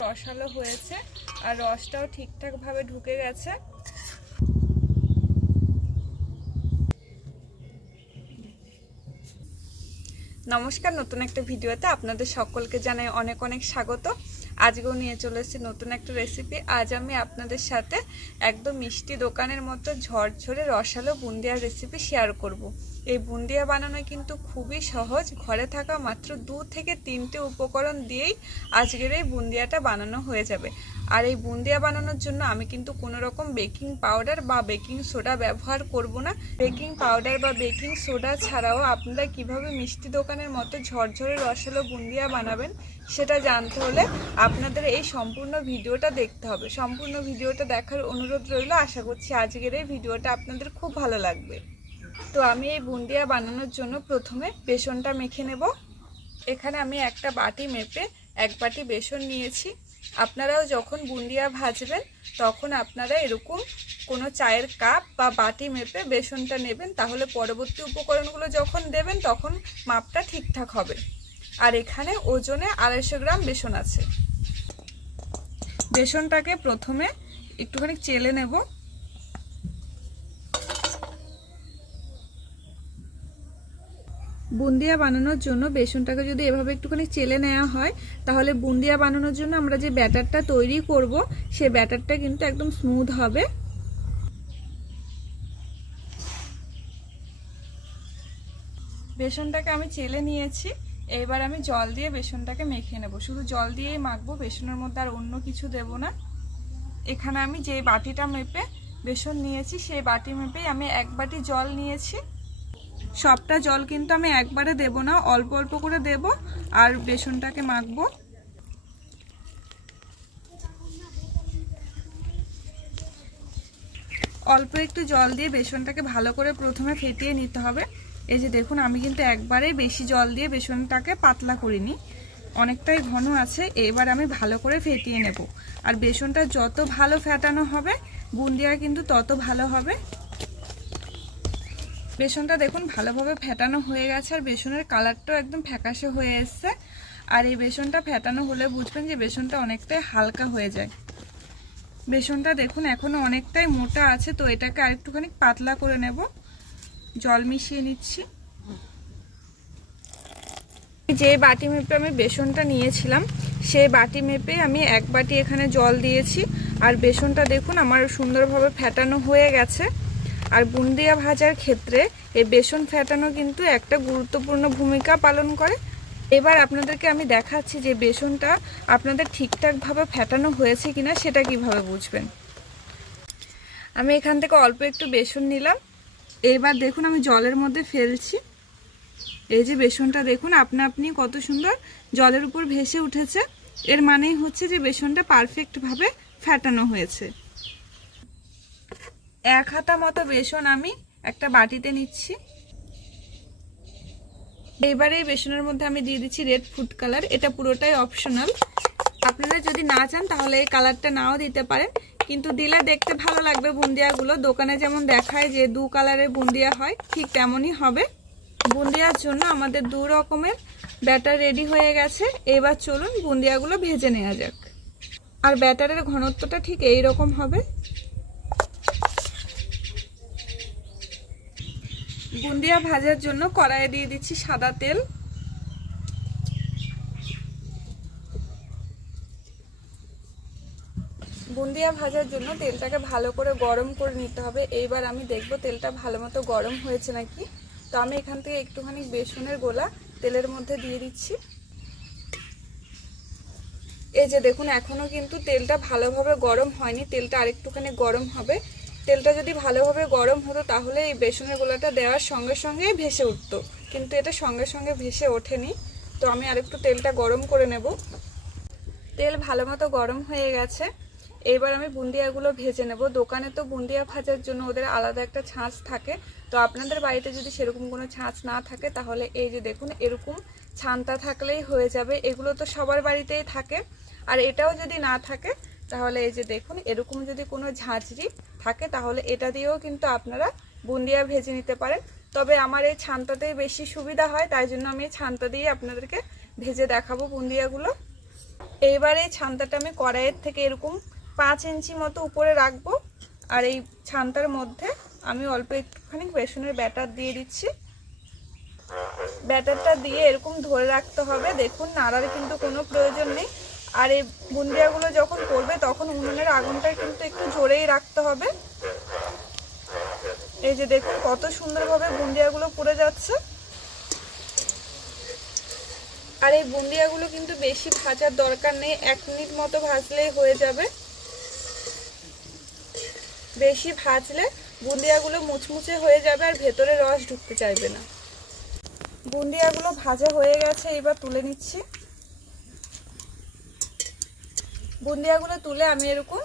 রসালো হয়েছে আর রসটাও ঠিকঠাক ভাবে ঢুকে গেছে। নমস্কার, নতুন একটা ভিডিওতে আপনাদের সকলকে জানাই অনেক অনেক স্বাগত। আজকেও নিয়ে চলে এসেছি নতুন একটা রেসিপি। আজ আমি আপনাদের সাথে একদম মিষ্টি দোকানের মতো ঝরঝরে রসালো বুন্দিয়ার রেসিপি শেয়ার করব। এই বুন্দিয়া বানানো কিন্তু খুবই সহজ, ঘরে থাকা মাত্র 2 থেকে 3টে উপকরণ দিয়েই আজকের এই বুন্দিয়াটা বানানো হয়ে যাবে। আর এই বুন্দিয়া বানানোর জন্য আমি কিন্তু কোনো রকম বেকিং পাউডার বা বেকিং সোডা ব্যবহার করব না। বেকিং পাউডার বা বেকিং সোডা ছাড়াও আপনারা কিভাবে মিষ্টি দোকানের মতো ঝরঝরে রসালো বুন্দিয়া বানাবেন সেটা জানতে হলে আপনাদের এই সম্পূর্ণ ভিডিওটা দেখতে হবে। সম্পূর্ণ ভিডিওটা দেখার অনুরোধ রইল। আশা করছি আজকের এই ভিডিওটা আপনাদের খুব ভালো লাগবে। তো আমি এই বুন্দিয়া বানানোর জন্য প্রথমে বেসনটা মেখে নেব। এখানে আমি একটা বাটি মেপে 1 বাটি বেসন নিয়েছি। আপনারাও যখন বুন্দিয়া ভাজবেন তখন আপনারা এরকম কোনো চায়ের কাপ বা বাটি মেপে বেসনটা নেবেন, তাহলে পরবর্তী উপকরণগুলো যখন দেবেন তখন মাপটা ঠিকঠাক হবে। আর এখানে ওজনে 250 গ্রাম বেসন আছে। বেসনটাকে প্রথমে একটুখানি চেলে নেব। বুন্দিয়া বানানোর জন্য বেসনটাকে যদি এভাবে একটুখানি চেলে নেওয়া হয় তাহলে বুন্দিয়া বানানোর জন্য আমরা যে ব্যাটারটা তৈরি করব সেই ব্যাটারটা কিন্তু একদম স্মুথ হবে। বেসনটাকে আমি চেলে নিয়েছি। এবার আমি জল দিয়ে বেসনটাকে মেখে নেব। শুধু জল দিয়েই মাখবো, বেসনের মধ্যে আর অন্য কিছু দেব না। এখানে আমি যে বাটিটা মেপে বেসন নিয়েছি সেই বাটি মেপেই আমি 1 বাটি জল নিয়েছি। সবটা জল কিন্তু আমি একবারে দেব না, অল্প অল্প করে দেব আর বেসনটাকে মাখবো। অল্প একটু জল দিয়ে বেসনটাকে ভালো করে প্রথমে ফেটিয়ে নিতে হবে। এই যে দেখুন, আমি কিন্তু একবারেই বেশি জল দিয়ে বেসনটাকে পাতলা করিনি, অনেকটাই ঘন আছে। এবার আমি ভালো করে ফেটিয়ে নেব। আর বেসনটা যত ভালো ফেটানো হবে বুন্দিয়া কিন্তু তত ভালো হবে। বেসনটা দেখুন ভালোভাবে ফেটানো হয়ে গেছে আর বেসনের কালারটাও একদম ফ্যাকাশে হয়ে এসছে। আর এই বেসনটা ফেটানো হলে বুঝবেন যে বেসনটা অনেকটাই হালকা হয়ে যায়। বেসনটা দেখুন এখনো অনেকটাই মোটা আছে, তো এটাকে আরেকটুখানি পাতলা করে নেব। জল মিশিয়ে নিচ্ছি। যে বাটি মেপে আমি বেসনটা নিয়েছিলাম সেই বাটি মেপে আমি 1 বাটি এখানে জল দিয়েছি। আর বেসনটা দেখুন আমার সুন্দরভাবে ফেটানো হয়ে গেছে। আর বুন্দিয়া ভাজার ক্ষেত্রে এই বেসন ফেটানো কিন্তু একটা গুরুত্বপূর্ণ ভূমিকা পালন করে। এবার আপনাদেরকে আমি দেখাচ্ছি যে বেসনটা আপনাদের ঠিকঠাকভাবে ফেটানো হয়েছে কিনা সেটা কিভাবে বুঝবেন। আমি এখান থেকে অল্প একটু বেসন নিলাম। এবার দেখুন আমি জলের মধ্যে ফেলছি। এই যে বেসনটা দেখুন আপনা আপনি কত সুন্দর জলের উপর ভেসে উঠেছে। এর মানেই হচ্ছে যে বেসনটা পারফেক্টভাবে ফেটানো হয়েছে। 1 হাতা মতো বেসন আমি একটা বাটিতে নিচ্ছি। এবারে এই বেসনের মধ্যে আমি দিয়ে দিচ্ছি রেড ফুড কালার। এটা পুরোটাই অপশনাল, আপনারা যদি না চান তাহলে এই কালারটা নাও দিতে পারেন, কিন্তু দিলে দেখতে ভালো লাগবে। বুন্দিয়াগুলো দোকানে যেমন দেখায় যে 2 কালারের বুন্দিয়া হয়, ঠিক তেমনই হবে। বুন্দিয়ার জন্য আমাদের 2 রকমের ব্যাটার রেডি হয়ে গেছে। এবার চলুন বুন্দিয়াগুলো ভেজে নেওয়া যাক। আর ব্যাটারের ঘনত্বটা ঠিক এই রকম হবে। বুন্দিয়া ভাজার জন্য কড়াইয়ে দিয়ে দিচ্ছি সাদা তেল। বুন্দিয়া ভাজার জন্য তেলটাকে ভালো করে গরম করে নিতে হবে। এইবার আমি দেখব তেলটা ভালো মতো গরম হয়েছে নাকি। তো আমি এখান থেকে একটুখানি বেসনের গোলা তেলের মধ্যে দিয়ে দিচ্ছি। এই যে দেখুন এখনো কিন্তু তেলটা ভালোভাবে গরম হয়নি, তেলটা আরেকটুখানি গরম হবে। তেলটা যদি ভালোভাবে গরম হতো তাহলে এই বেসনের গোলাটা দেওয়ার সঙ্গে সঙ্গেই ভেসে উঠতো, কিন্তু এটা সঙ্গে সঙ্গে ভেসে ওঠেনি। তো আমি আরেকটু তেলটা গরম করে নেব। তেল ভালো মতো গরম হয়ে গেছে। এবার আমি বুন্দিয়াগুলো ভেজে নেব। দোকানে তো বুন্দিয়া ভাজার জন্য ওদের আলাদা একটা ছাঁচ থাকে, তো আপনাদের বাড়িতে যদি সেরকম কোনো ছাঁচ না থাকে তাহলে এই যে দেখুন এরকম ছানটা থাকলেই হয়ে যাবে। এগুলো তো সবার বাড়িতেই থাকে। আর এটাও যদি না থাকে তাহলে এই যে দেখুন এরকম যদি কোনো ঝাঁঝরি থাকে তাহলে এটা দিয়েও কিন্তু আপনারা বুন্দিয়া ভেজে নিতে পারেন। তবে আমার এই ছান্তাতেই বেশি সুবিধা হয়, তাই জন্য আমি এই ছান্তা দিয়ে আপনাদেরকে ভেজে দেখাবো বুন্দিয়াগুলো। এইবার এই ছান্তাটা আমি কড়াইয়ের থেকে এরকম 5 ইঞ্চি মতো উপরে রাখবো। আর এই ছান্তার মধ্যে আমি অল্প একটুখানি বেসনের ব্যাটার দিয়ে দিচ্ছি। ব্যাটারটা দিয়ে এরকম ধরে রাখতে হবে। দেখুন, নাড়ার কিন্তু কোনো প্রয়োজন নেই। আর এই বুন্দিয়াগুলো যখন করবে তখন উনুনের আগুনটা কিন্তু একটু জোরেই রাখতে হবে। এই যে দেখুন কত সুন্দরভাবে বুন্দিয়াগুলো পুড়ে যাচ্ছে। আর এই বুন্দিয়াগুলো কিন্তু বেশি ভাজার দরকার নেই, 1 মিনিট মতো ভাজলেই হয়ে যাবে। বেশি ভাজলে বুন্দিয়াগুলো মুচমুচে হয়ে যাবে আর ভেতরে রস ঢুকতে চাইবে না। বুন্দিয়াগুলো ভাজা হয়ে গেছে, এবার তুলে নিচ্ছি। বুন্দিয়াগুলো তুলে আমি এরকম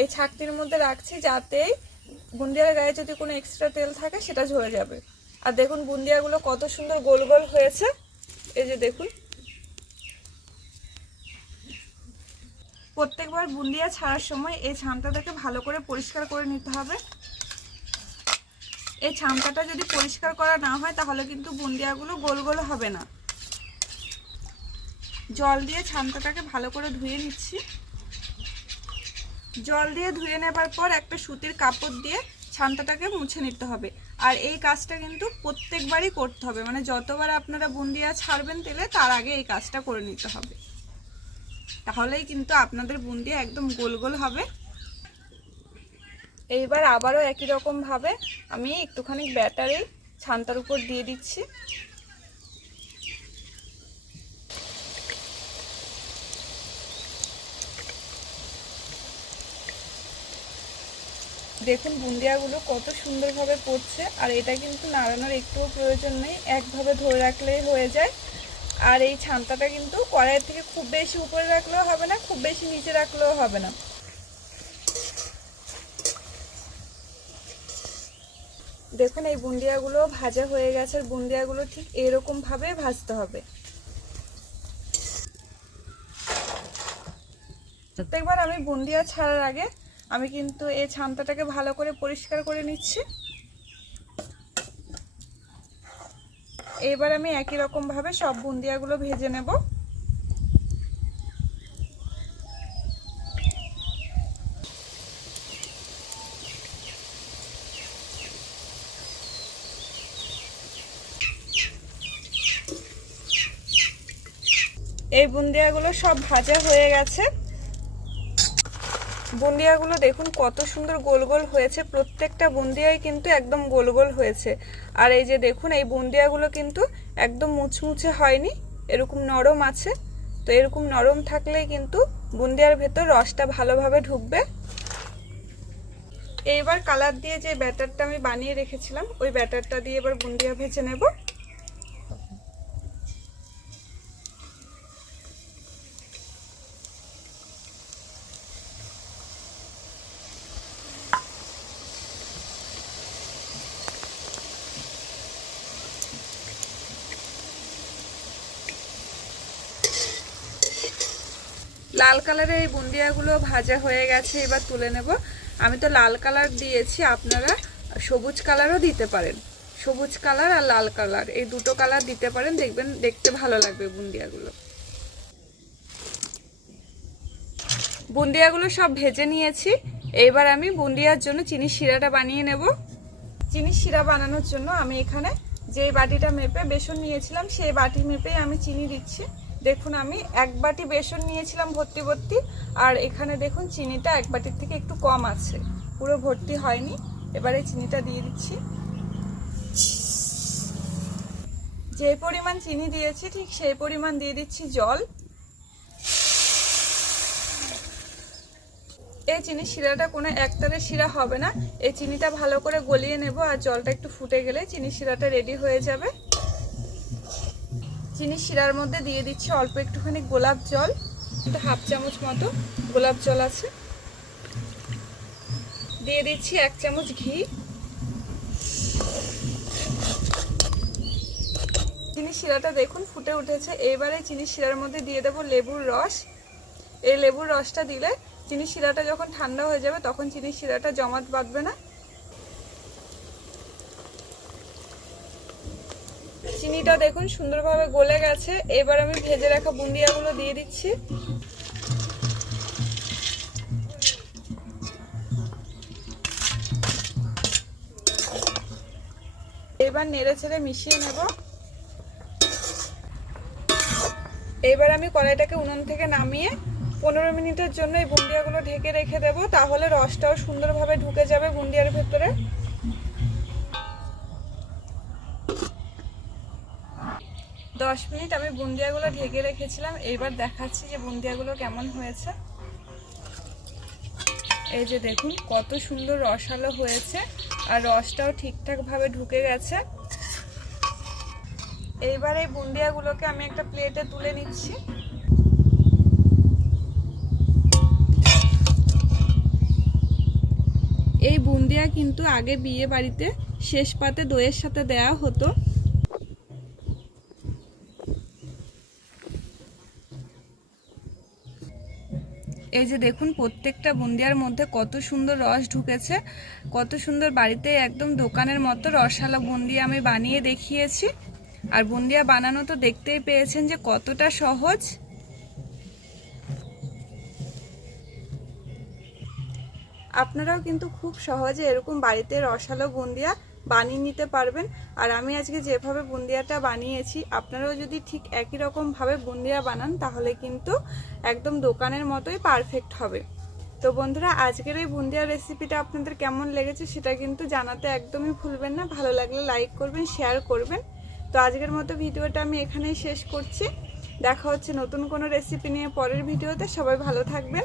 এই ছাকনির মধ্যে রাখছি, যাতে বুন্দিয়ার গায়ে যদি কোনো এক্সট্রা তেল থাকে সেটা ঝরে যাবে। আর দেখুন বুন্দিয়াগুলো কত সুন্দর গোল গোল হয়েছে। এই যে দেখুন, প্রত্যেকবার বুন্দিয়া ছাড়ার সময় এই ছামটাটাকে ভালো করে পরিষ্কার করে নিতে হবে। এই ছামটাটা যদি পরিষ্কার করা না হয় তাহলে কিন্তু বুন্দিয়াগুলো গোল গোল হবে না। জল দিয়ে ছামটাটাকে ভালো করে ধুয়ে নিচ্ছি। জল দিয়ে ধুয়ে নেবার পর একটা সুতির কাপড় দিয়ে ছামটাটাকে মুছে নিতে হবে। আর এই কাজটা কিন্তু প্রত্যেকবারই করতে হবে, মানে যতবার আপনারা বুন্দিয়া ছাড়বেন তেলে তার আগে এই কাজটা করে নিতে হবে, তাহলেই কিন্তু আপনাদের বুন্দিয়া একদম গোল গোল হবে। এইবার আবারও একই রকম ভাবে আমি একটুখানি ব্যাটারে ছান্তার উপর দিয়ে দিচ্ছি। দেখুন বুন্দিয়াগুলো কত সুন্দরভাবে পড়ছে। আর এটা কিন্তু নাড়ানোর একটুও প্রয়োজন নেই, একভাবে ধরে রাখলেই হয়ে যায়। আর এই ছান্তাটা কিন্তু কড়াইয়ের থেকে খুব বেশি উপরে রাখলেও হবে না, খুব বেশি নিচে রাখলেও হবে না। দেখুন এই বুন্দিয়াগুলো ভাজা হয়ে গেছে। আর বুন্দিয়াগুলো ঠিক এরকম ভাবে ভাজতে হবে। প্রত্যেকবার আমি বুন্দিয়া ছাড়ার আগে আমি কিন্তু এই ছান্তাটাকে ভালো করে পরিষ্কার করে নিচ্ছি। এবার আমি একই রকম ভাবে সব বুন্দিয়াগুলো ভেজে নেব। এই বুন্দিয়াগুলো সব ভাজা হয়ে গেছে। বুন্দিয়াগুলো দেখুন কত সুন্দর গোল গোল হয়েছে, প্রত্যেকটা বুন্দিয়াই কিন্তু একদম গোল গোল হয়েছে। আর এই যে দেখুন এই বুন্দিয়াগুলো কিন্তু একদম মুচমুচে হয়নি, এরকম নরম আছে। তো এরকম নরম থাকলেই কিন্তু বুন্দিয়ার ভেতর রসটা ভালোভাবে ঢুকবে। এইবার কালার দিয়ে যে ব্যাটারটা আমি বানিয়ে রেখেছিলাম ওই ব্যাটারটা দিয়ে এবার বুন্দিয়া ভেজে নেব। লাল কালারের এই বুন্দিয়াগুলো ভাজা হয়ে গেছে, এবার তুলে নেব। আমি তো লাল কালার দিয়েছি, আপনারা সবুজ কালারও দিতে পারেন। সবুজ কালার আর লাল কালার এই দুটো কালার দিতে পারেন, দেখবেন দেখতে ভালো লাগবে বুন্দিয়াগুলো। বুন্দিয়াগুলো সব ভেজে নিয়েছি। এবার আমি বুন্দিয়ার জন্য চিনি শিরাটা বানিয়ে নেব। চিনি শিরা বানানোর জন্য আমি এখানে যে বাটিটা মেপে বেসন নিয়েছিলাম সেই বাটি মেপেই আমি চিনি দিচ্ছি। দেখুন আমি 1 বাটি বেসন নিয়েছিলাম ভর্তি ভর্তি, আর এখানে দেখুন চিনিটা 1 বাটির থেকে একটু কম আছে, পুরো ভর্তি হয়নি। এবারে চিনিটা দিয়ে দিচ্ছি। যে পরিমাণ চিনি দিয়েছি ঠিক সেই পরিমাণ দিয়ে দিচ্ছি জল। এই চিনি শিরাটা কোনো একতারে শিরা হবে না, এই চিনিটা ভালো করে গলিয়ে নেব। আর জলটা একটু ফুটে গেলে চিনি শিরাটা রেডি হয়ে যাবে। চিনি শিরার মধ্যে দিয়ে দিচ্ছি অল্প একটুখানি গোলাপ জল, একটু 1/2 চামচ মতো গোলাপ জল আছে। দিয়ে দিচ্ছি 1 চামচ ঘি। চিনি শিরাটা দেখুন ফুটে উঠেছে। এবারে চিনি শিরার মধ্যে দিয়ে দেব লেবুর রস। এই লেবুর রসটা দিলে চিনি শিরাটা যখন ঠান্ডা হয়ে যাবে তখন চিনি শিরাটা জমাট বাঁধবে না। চিনিটা দেখুন সুন্দরভাবে গলে গেছে। এবার আমি ভেজে রাখা বুন্দিয়াগুলো দিয়ে দিচ্ছি। এবার নেড়ে ছেড়ে মিশিয়ে নেব। এবার আমি কড়াইটাকে উনুন থেকে নামিয়ে 15 মিনিটের জন্য এই বুন্দিয়াগুলো ঢেকে রেখে দেব, তাহলে রসটাও সুন্দরভাবে ঢুকে যাবে বুন্দিয়ার ভেতরে। 10 মিনিট আমি বুন্দিয়াগুলো ঢেকে রেখেছিলাম। এবার দেখাচ্ছি যে বুন্দিয়াগুলো কেমন হয়েছে। এই যে দেখুন কত সুন্দর রসালো হয়েছে, আর রসটাও ঠিকঠাকভাবে ঢুকে গেছে। এইবার এই বুন্দিয়াগুলোকে আমি একটা প্লেটে তুলে নিচ্ছি। এই বুন্দিয়া কিন্তু আগে বিয়ে বাড়িতে শেষ পাতে দইয়ের সাথে দেয়া হতো। এই যে দেখুন প্রত্যেকটা বুন্দিয়ার মধ্যে কত সুন্দর রস ঢুকেছে, কত সুন্দর। বাড়িতে একদম দোকানের মতো রসালো বুন্দিয়া আমি বানিয়ে দেখিয়েছি। আর বুন্দিয়া বানানো তো দেখতেই পেয়েছেন যে কতটা সহজ। আপনারাও কিন্তু খুব সহজে এরকম বাড়িতে রসালো বুন্দিয়া বানিয়ে নিতে পারবেন। আর আমি আজকে যেভাবে বুন্দিয়াটা বানিয়েছি, আপনারাও যদি ঠিক একই রকমভাবে বুন্দিয়া বানান তাহলে কিন্তু একদম দোকানের মতোই পারফেক্ট হবে। তো বন্ধুরা, আজকের এই বুন্দিয়ার রেসিপিটা আপনাদের কেমন লেগেছে সেটা কিন্তু জানাতে একদমই ভুলবেন না। ভালো লাগলে লাইক করবেন, শেয়ার করবেন। তো আজকের মতো ভিডিওটা আমি এখানেই শেষ করছি। দেখা হচ্ছে নতুন কোনো রেসিপি নিয়ে পরের ভিডিওতে। সবাই ভালো থাকবেন।